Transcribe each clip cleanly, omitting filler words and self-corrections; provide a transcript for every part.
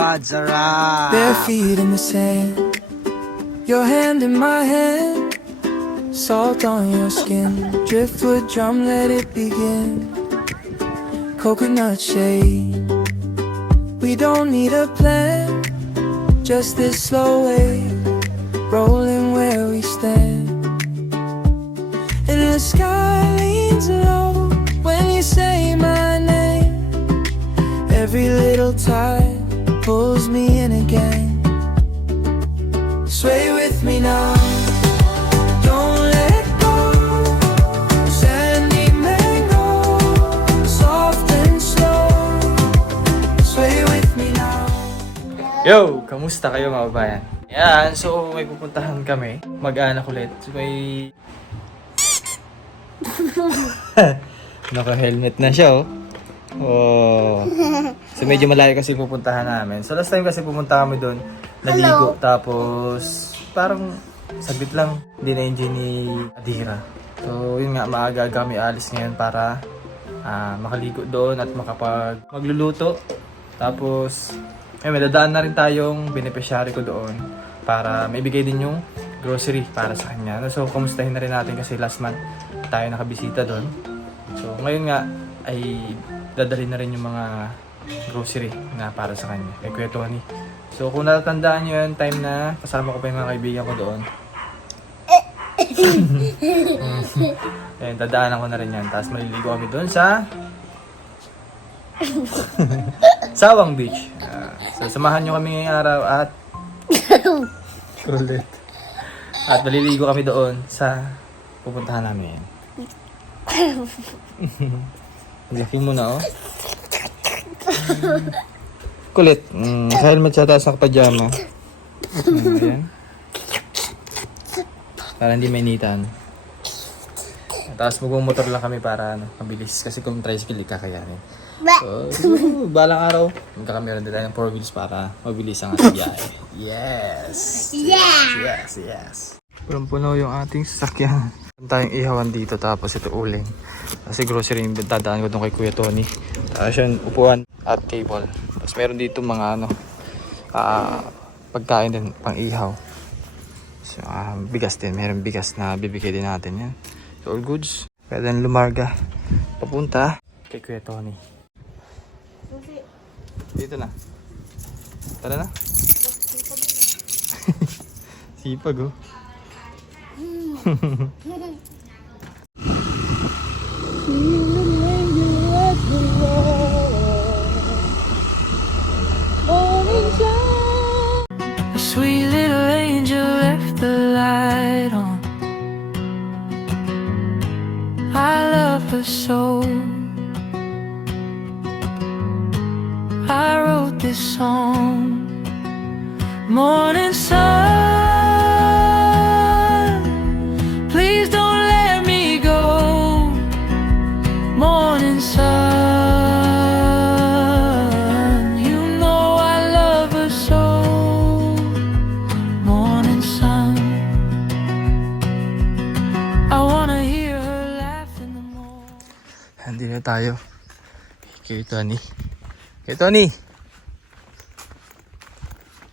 gods around. Bare feet in the sand, your hand in my hand, salt on your skin, driftwood drum, let it begin. Coconut shade, we don't need a plan, just this slow wave, rolling where we stand. And the sky leans low when you say my name. Every little tide pulls me in again. Sway with me now, don't let go. Sandy mango, soft and slow. Sway with me now. Yo! Kamusta kayo mga babayan? Yan, so may pupuntahan kami. Mag-anak ulit. So may... Naka-helmet na siya, oh. Oh. So medyo malayo kasi pupuntahan namin. So last time kasi pumunta kami doon, naligo. Tapos parang saglit lang, hindi na-enjoy ni Adira. So yun nga, maaga kami alis ngayon para makaligo doon at magluluto. Tapos may dadaan na rin tayong beneficiary ko doon para maibigay din yung grocery para sa kanya. So kamustahin na rin natin kasi last month tayo nakabisita doon. So ngayon nga ay dadalhin na rin yung mga grocery na para sa kanya kay Kuya Tony. So kung natatandaan nyo yun, time na kasama ko pa yung mga kaibigan ko doon. Ayun, dadaanan ko na rin yan. Tapos maliligo kami doon sa Sawang Beach. So samahan nyo kami ngayong araw at kulit. At maliligo kami doon sa pupuntahan namin. Laki mo na, oh. Kulit. Sa helmet siya, tapos nakapajama. Ayan. Para hindi mainitan. Tapos magmumotor lang kami para mabilis. Kasi kung tricycle, kakayanin. So, balang araw, magkakameron din tayo ng 4 wheels para mabilis ang ating biyahe. Yes! Yes! Punong-puno yung ating sasakyan. Tayong ihawan dito, tapos ito uling. Kasi grocery yung dadaan ko doon kay Kuya Tony. Tapos yun, upuan at table. Tapos meron dito mga pagkain din, pang ihaw. So bigas din, meron bigas na bibigay din natin yan. So all goods. Pwede na lumarga papunta kay Kuya Tony. Dito na. Tara na. Sipag, oh. A sweet little angel left the light on. I love her so. I wrote this song. Morning sun, please don't let me go. Morning sun, you know I love her so. Morning sun, I wanna hear her laugh in the morning. Hindi na tayo. Kay Tony. Kay Tony!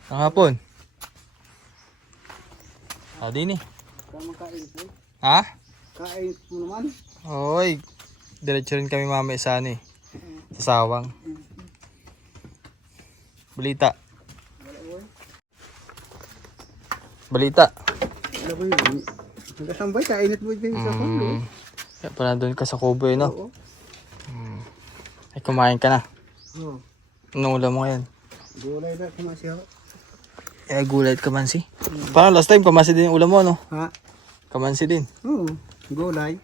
Ang hapon. Din eh. Ha? Kain mo naman. Oy, diretso rin kami mamaya sa ano eh. Sa Sawang. Balita. Balita. Wala ba yun? Nagkasambay, kainit mo din sa kondo. Kaya pala doon ka sa Kubo eh, no? Oo. Ay, kumain ka na. Oo. Anong ulam mo ngayon? Gulay na kumasyaw. Eh, gulay at kamansi. Parang last time, kamansi din yung ulam mo, no? Ha? Kamansi din. Oo. Gulay.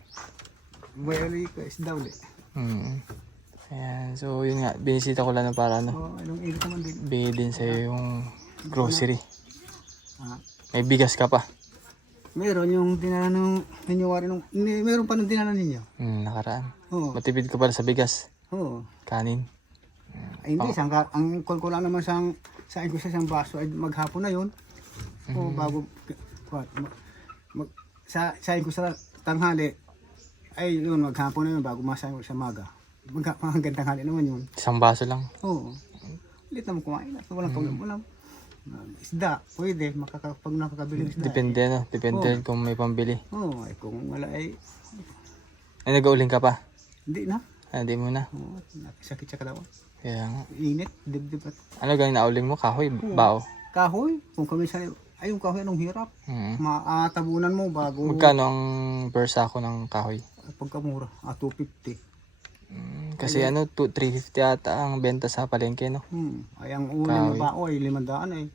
May ali ka isda ulit. Ayan, so yun nga, binisita ko lang na para ano, Oo, anong init naman din. bigay din sa'yo yung grocery. Ha? May bigas ka pa. Meron yung dinala nung nangyawari nung... Meron pa nung dinala ninyo. Nakaraan. Oo. Matipid ka pala sa bigas. Oo. Kanin. Ay hindi, ang kung lang naman sa ko sa isang baso ay maghapon na yun. O bago sain ko sa tanghali ay yun maghapon na yun bago masahin ko sa maga. Hanggang tanghali naman yun. Isang baso lang. Oo. pilit naman kumain. So, walang ulam-ulam. Isda, pwede. Pag nakakabili ng isda. Depende Depende kung may pambili. Oo, ay kung wala ay, Ay, nag-uuling ka pa? hindi na. Hindi mo na. Oo, nakisakit sa katawan. Kaya nga. Init, dibdib at Ano galing nauling mo? Kahoy? Bao? kahoy. Kung kami sa, ay yung kahoy anong hirap. Maatabunan mo bago. Magkano ang per sako ng kahoy? Pagkamura, 250. Kasi 350 ata ang benta sa palengke, no? Ay ang uli na bao ay 500 ay.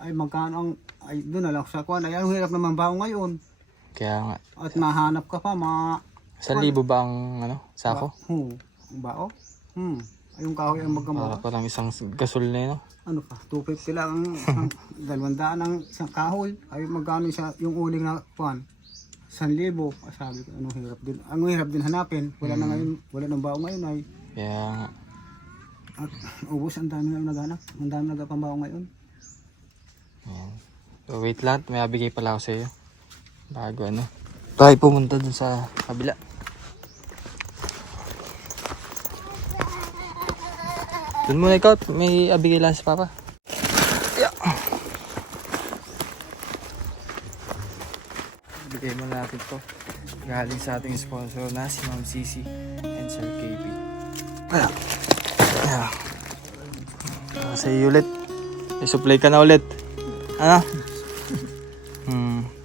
Ay magkano ang, ay doon na lang sa kuwan. Ay ang hirap naman bao ngayon. Kaya nga. At mahanap ka pa, 1,000 ba ang sako? Ang bao. Ay yung kahoy ang magkamura. Para parang isang gasol na yun, no? Ano pa, 250 lang ang 200 ang isang kahoy. Ay magkano siya yung uling na kuwan. 1,000. Sabi ko, anong hirap din. Ang hirap din hanapin. Wala na ngayon, wala nang bao ngayon ay. Kaya nga. At ubos, ang dami ngayon naghanap. Ang dami nagpambao ngayon. Ayan. So wait lang, may abigay pala ako sa iyo. Bago tayo pumunta dun sa kabila. Dun muna ikaw, may abigay lang si Papa. Yeah. Bigay mo natin to. Galing sa ating sponsor na si Ma'am Cici and Sir KB. Sa iyo ulit. I-supply ka na ulit. Ano?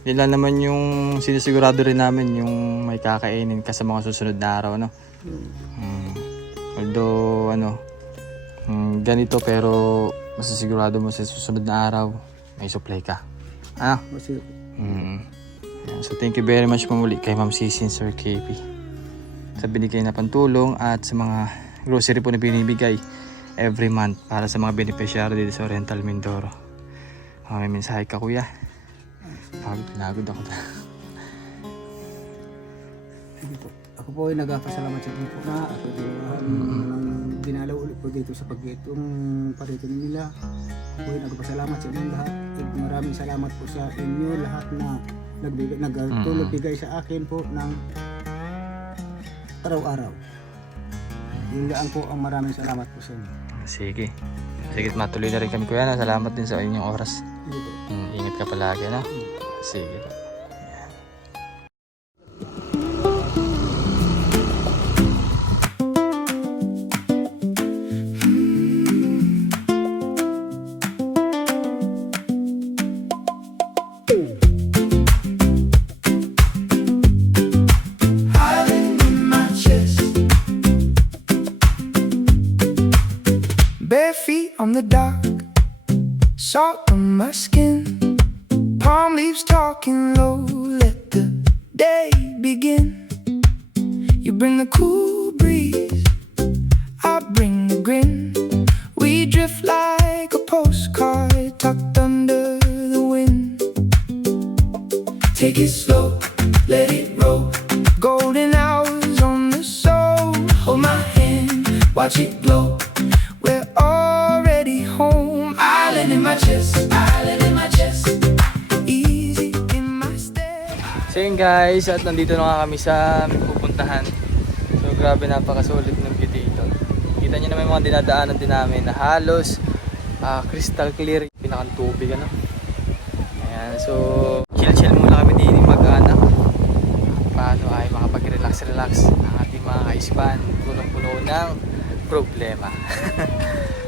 Yun lang naman yung sinisigurado rin namin yung may kakainin ka sa mga susunod na araw, no? Although, ganito pero masisigurado mo sa susunod na araw may supply ka. Ano? Kasi, So thank you very much po muli kay Ma'am Cici and Sir KP sa binigay na pantulong at sa mga grocery po na binibigay every month para sa mga beneficiary dito sa Oriental Mindoro. May mensahe ka, kuya? Pinagod ako na. ako po ay nagpasalamat sa inyo po na at dinalaw ulit po dito sa pagitong parito nila. Ako po ay nagpasalamat sa inyo lahat. At maraming salamat po sa inyo lahat na nagtulong bigay sa akin po ng araw-araw. Yun lang po ang maraming salamat po sa inyo. Sige. Sige, matuloy na rin kami, kuya. Salamat din sa inyong oras. Ingat ka palagi, na. Sige. Bare feet on the dock, salt on my skin. Palm leaves talking low, let the day begin. You bring the cool breeze, I bring the grin. We drift like a postcard tucked under the wind. Take it slow, let it roll. Golden hours on the soul. Hold my hand, watch it glow. We're already home. Island in my chest, island in my chest. Easy in my step. So yun guys, at nandito na nga kami sa aming pupuntahan. So grabe, napakasulit ng view dito. Kita nyo naman yung mga dinadaanan din namin na halos crystal clear. Pinakang tubig, Ayan, so chill muna kami din mag-anak. Paano ay makapag-relax ang ating mga kaisipan. Punong-puno ng problema.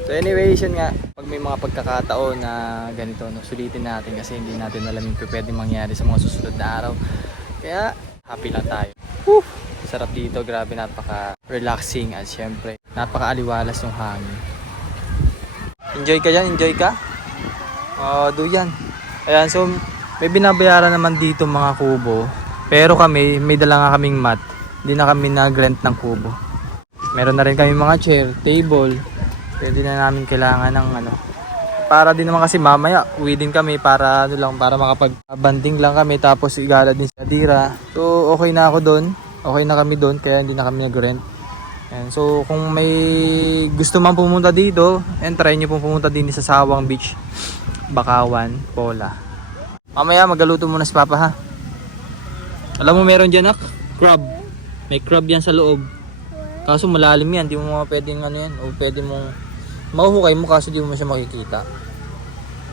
So anyway, yun nga, pag may mga pagkakataon na ganito, sulitin natin kasi hindi natin alam yung pwedeng mangyari sa mga susunod na araw. Kaya happy lang tayo. Woo! Sarap dito, grabe, napaka-relaxing at syempre napaka-aliwalas yung hangin. Enjoy ka dyan, enjoy ka. Do yan. Ayan, so may binabayaran naman dito mga kubo. Pero kami, may dala nga kaming mat. Hindi na kami nag-rent ng kubo. Meron na rin kami mga chair, table. Pwede na namin kailangan ng para din naman kasi mamaya uwi din kami para para makapag-banding lang kami tapos igala din sa Dira. So okay na ako doon. Okay na kami doon kaya hindi na kami nag-rent. And so kung may gusto man pumunta dito, try nyo pong pumunta din sa Sawang Beach, Bakawan, Pola. Mamaya magaluto muna si Papa, ha. Alam mo meron dyan, crab. May crab yan sa loob. Kaso malalim yan, di mo pwedeng yan o pwede mong Mahuhukay mo kasi di mo siya makikita.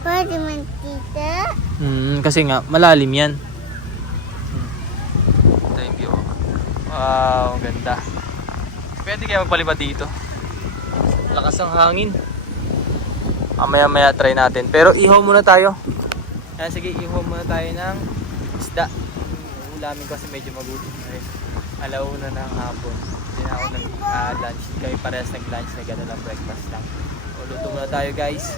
Pwede man tita. Kasi nga, malalim yan. Ito yung view. Wow, ganda. Pwede kaya magpalipad dito. Lakas ng hangin. Maya try natin. Pero ihaw muna tayo. Kaya sige, ihaw muna tayo ng isda. Ulamin kasi medyo magutom na rin. Alauna ng hapon. Hindi na ako nag-lunch. Kami parehas nag-lunch na gano'n lang, breakfast lang. O, luto muna tayo guys.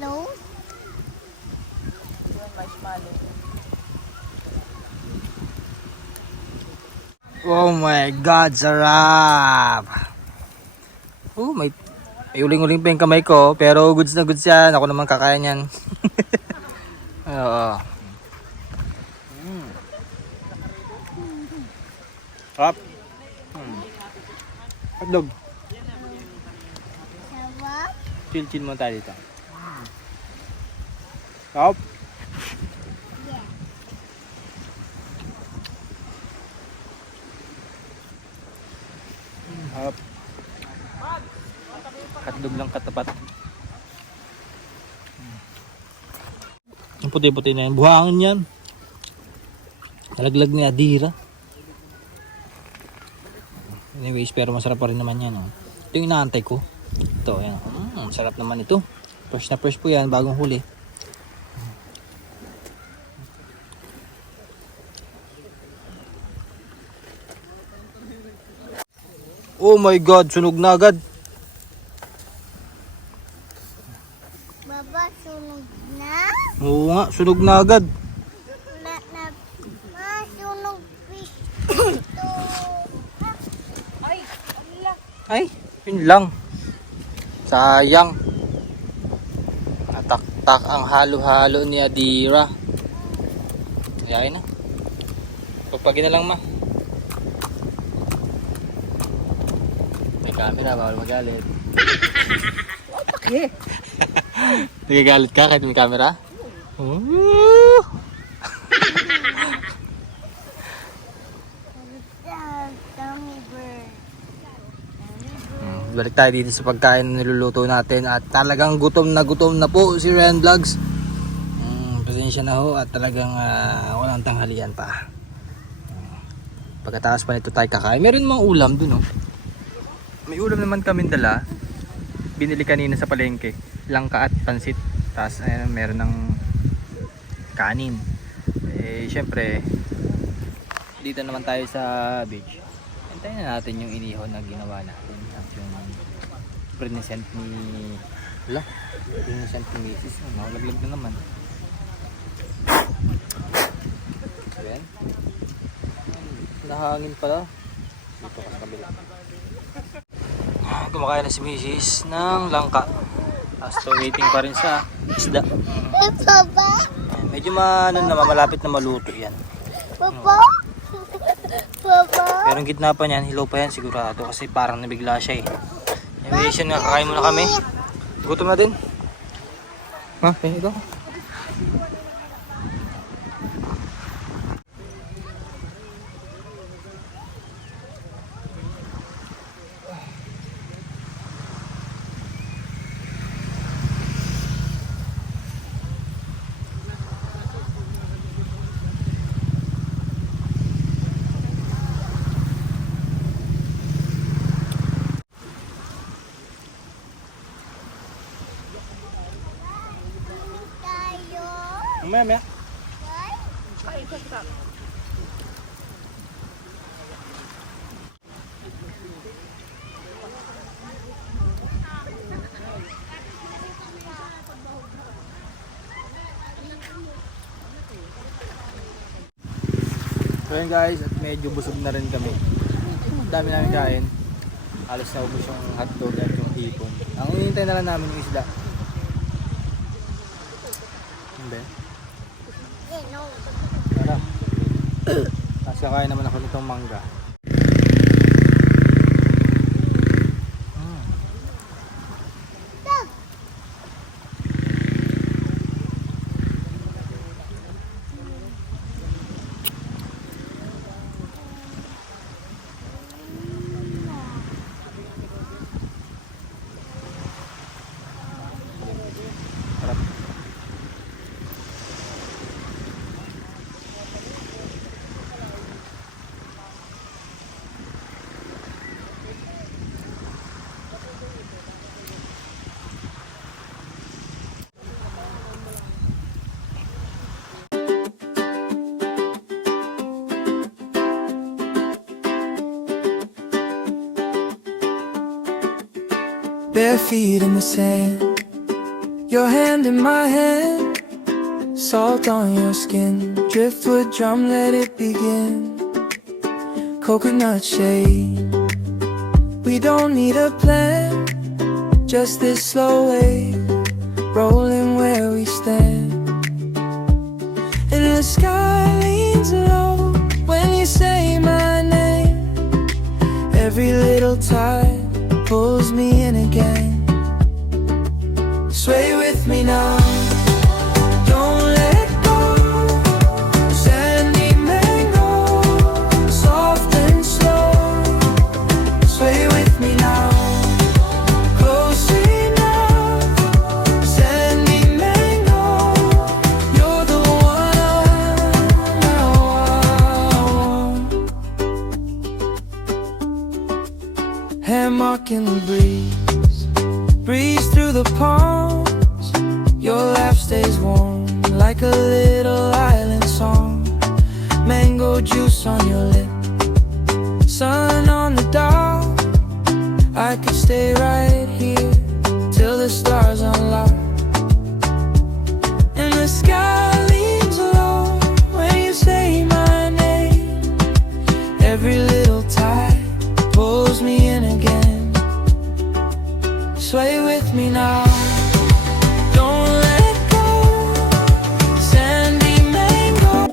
Hello? Oh my God, sarap! Oh, may uling-uling pa yung kamay ko, pero goods na goods yan. Ako naman kakain yan. Oo. Sarap. Hotdog. Sawa? Chill mo tayo dito. Sarap. Yeah. Sarap. Hotdog lang katapat. Yung puti-puti na yan. Buhangin yan. Nalaglag ni Adira. Anyways, pero masarap pa rin naman yan. Oh. Ito yung inaantay ko. Ito, yan. Sarap naman ito. Fresh na fresh po yan, bagong huli. Oh my God, sunog na agad. Baba, sunog na? Oo nga, sunog na agad. Wala na. Sunog fish. Ito. Ay, yun lang. Sayang. Nataktak ang halo-halo ni Adira. Ayayin na. Pagpagin na lang ma. May camera, bawal magalit. Nagagalit ka kahit may camera? Ooh. Gummy bear. Balik tayo dito sa pagkain na niluluto natin at talagang gutom na po si Ryan Vlogs. Pasensya na ho at talagang walang tanghalian pa. Pagkatapos pa nito tayo kakain. Meron mga ulam dun oh. May ulam naman kami dala. Binili kanina sa palengke. Langka at pansit. Tapos meron ng kanin. Eh syempre dito naman tayo sa beach. Antayin na natin yung inihon na ginawa natin. At yung present ni present ni Mrs. Nakalaglag na naman. Ayan. Nahangin pala. Dito ka sa kabila. Kumakain na si Mrs. ng langka. So waiting pa rin sa isda. Papa? Medyo malapit na maluto yan. Papa? Papa? Pero ang gitna pa niyan, hilaw pa yan sigurado kasi parang nabigla siya eh. Anyways, yun nga, kakain muna kami. Gutom na din. Ha? Ikaw? Mamaya. So yun guys, at medyo busog na rin kami. Ang dami namin kain. Halos na ubos yung hotdog at yung hipon. Ang hinihintay na lang namin yung isda. Hindi. No. Tara. Tapos kakain naman ako nitong mangga. Sarap. Bare feet in the sand, your hand in my hand, salt on your skin, driftwood drum, let it begin. Coconut shade, we don't need a plan, just this slow wave, rolling where we stand. And the sky leans low when you say my name, every little tide pulls me in again. Sway with me now, don't let go. Sandy mango, soft and slow. Sway with me now, close enough. Sandy mango, you're the one I want. Hammock in the breeze through the palms. Your laugh stays warm like a little island song. Mango juice on your lip, sun on the dock. I could stay right here till the stars unlock. And the sky leans low when you say my name, every little tide pulls me in again. Sway with me now, don't let go. Sandy mango.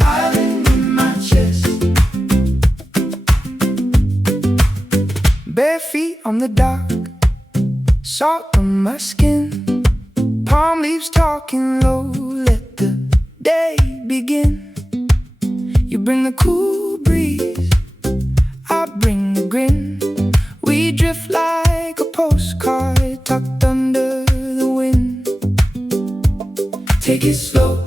Island in my chest, bare feet on the dock, salt on my skin. Palm leaves talking low, let the day begin. You bring the cool breeze, I bring the grin. We drift like a postcard tucked under the wind. Take it slow,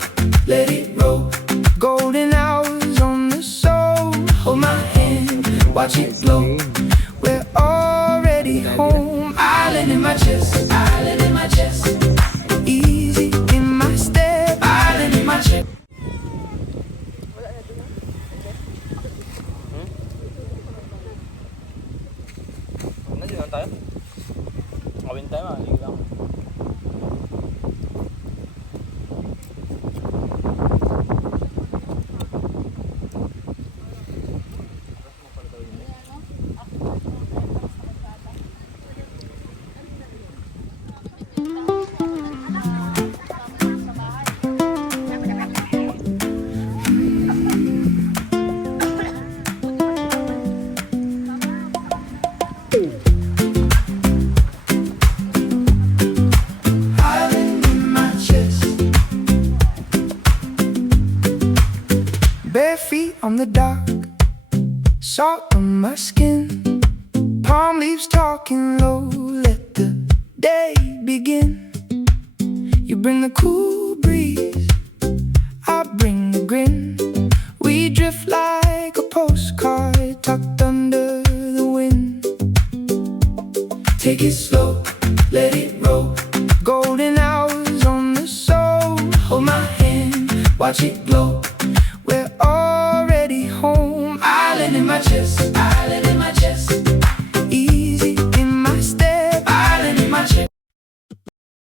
let it roll. Golden hours on the soul. Hold my hand, watch it glow. We're already home. Island in my chest, island in my chest. Easy in my step, island in my chest. Nandiyan lang tayo? Kawin tayo, mahalig lang. Island in my chest, bare feet on the dock, salt on my skin. Palm leaves talking low, let the day begin. You bring the cool breeze, I bring the grin. We drift like a postcard Take it slow, let it roll. Golden hours on the soul. Hold my hand, watch it